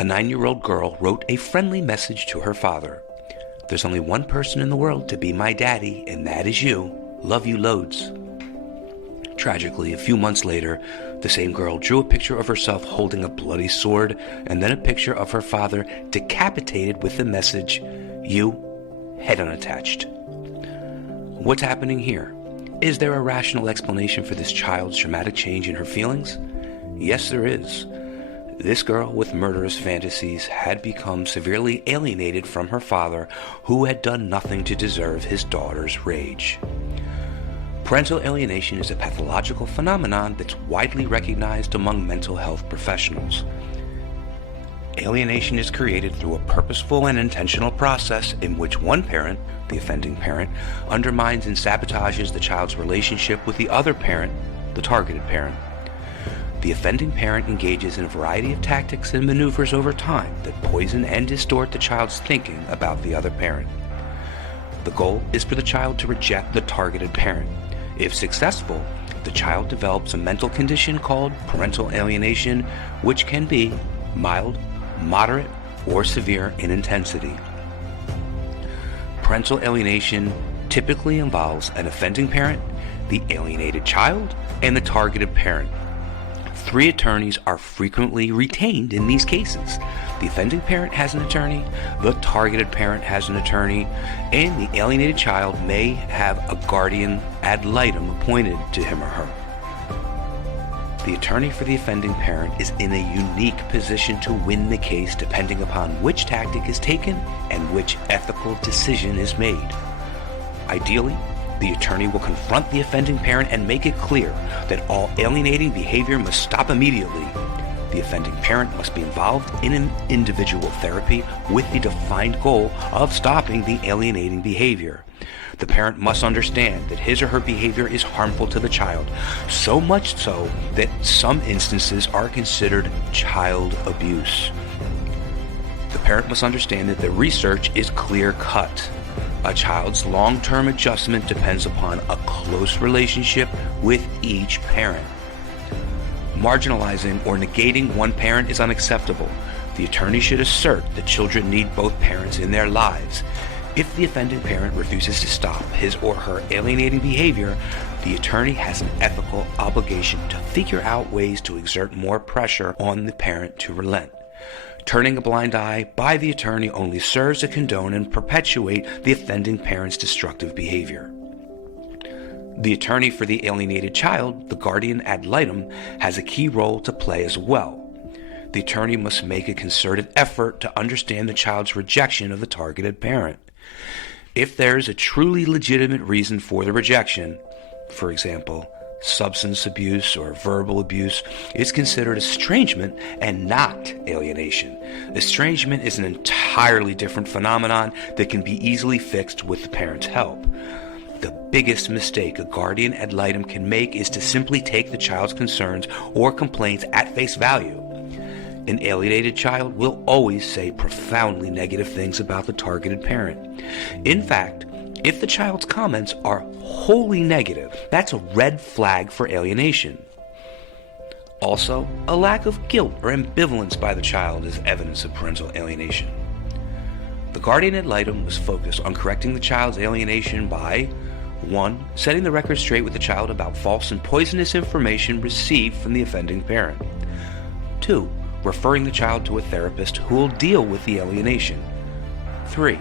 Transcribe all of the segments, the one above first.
A 9-year-old girl wrote a friendly message to her father. "There's only one person in the world to be my daddy, and that is you. Love you loads." Tragically, a few months later, the same girl drew a picture of herself holding a bloody sword and then a picture of her father decapitated with the message, "You, head unattached." What's happening here? Is there a rational explanation for this child's dramatic change in her feelings? Yes, there is. This girl with murderous fantasies had become severely alienated from her father, who had done nothing to deserve his daughter's rage. Parental alienation is a pathological phenomenon that's widely recognized among mental health professionals. Alienation is created through a purposeful and intentional process in which one parent, the offending parent, undermines and sabotages the child's relationship with the other parent, the targeted parent. The offending parent engages in a variety of tactics and maneuvers over time that poison and distort the child's thinking about the other parent. The goal is for the child to reject the targeted parent. If successful, the child develops a mental condition called parental alienation, which can be mild, moderate, or severe in intensity. Parental alienation typically involves an offending parent, the alienated child, and the targeted parent. 3 attorneys are frequently retained in these cases. The offending parent has an attorney, the targeted parent has an attorney, and the alienated child may have a guardian ad litem appointed to him or her. The attorney for the offending parent is in a unique position to win the case depending upon which tactic is taken and which ethical decision is made. Ideally, the attorney will confront the offending parent and make it clear that all alienating behavior must stop immediately. The offending parent must be involved in an individual therapy with the defined goal of stopping the alienating behavior. The parent must understand that his or her behavior is harmful to the child, so much so that some instances are considered child abuse. The parent must understand that the research is clear-cut. A child's long-term adjustment depends upon a close relationship with each parent. Marginalizing or negating one parent is unacceptable. The attorney should assert that children need both parents in their lives. If the offending parent refuses to stop his or her alienating behavior, the attorney has an ethical obligation to figure out ways to exert more pressure on the parent to relent. Turning a blind eye by the attorney only serves to condone and perpetuate the offending parent's destructive behavior. The attorney for the alienated child, the guardian ad litem, has a key role to play as well. The attorney must make a concerted effort to understand the child's rejection of the targeted parent. If there is a truly legitimate reason for the rejection, for example, substance abuse or verbal abuse, is considered estrangement and not alienation. Estrangement is an entirely different phenomenon that can be easily fixed with the parent's help. The biggest mistake a guardian ad litem can make is to simply take the child's concerns or complaints at face value. An alienated child will always say profoundly negative things about the targeted parent. In fact, if the child's comments are wholly negative, that's a red flag for alienation. Also, a lack of guilt or ambivalence by the child is evidence of parental alienation. The guardian ad litem was focused on correcting the child's alienation by 1. Setting the record straight with the child about false and poisonous information received from the offending parent. 2. Referring the child to a therapist who will deal with the alienation. 3.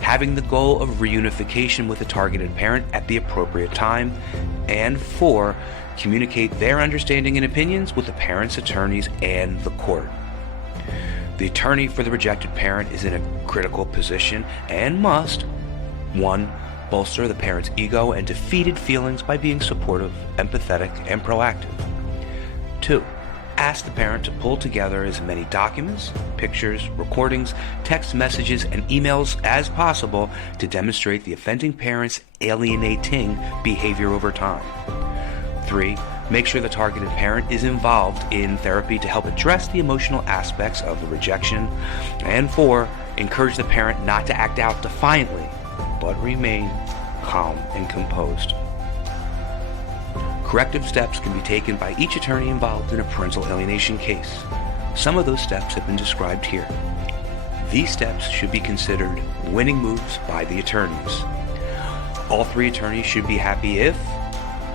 Having the goal of reunification with the targeted parent at the appropriate time. And 4. Communicate their understanding and opinions with the parent's attorneys and the court. The attorney for the rejected parent is in a critical position and must 1. Bolster the parent's ego and defeated feelings by being supportive, empathetic, and proactive. 2. Ask the parent to pull together as many documents, pictures, recordings, text messages, and emails as possible to demonstrate the offending parent's alienating behavior over time. 3. Make sure the targeted parent is involved in therapy to help address the emotional aspects of the rejection. And 4. Encourage the parent not to act out defiantly, but remain calm and composed. Corrective steps can be taken by each attorney involved in a parental alienation case. Some of those steps have been described here. These steps should be considered winning moves by the attorneys. All three attorneys should be happy if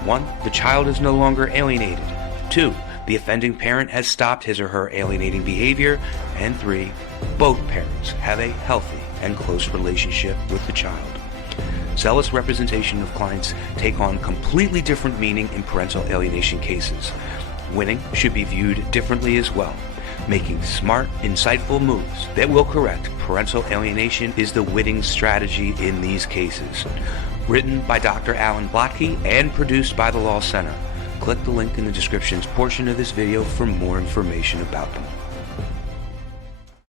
1. The child is no longer alienated. 2. The offending parent has stopped his or her alienating behavior. And 3. Both parents have a healthy and close relationship with the child. Zealous representation of clients take on completely different meaning in parental alienation cases. Winning should be viewed differently as well. Making smart, insightful moves that will correct parental alienation is the winning strategy in these cases. Written by Dr. Alan Blotcky and produced by the Law Center. Click the link in the descriptions portion of this video for more information about them.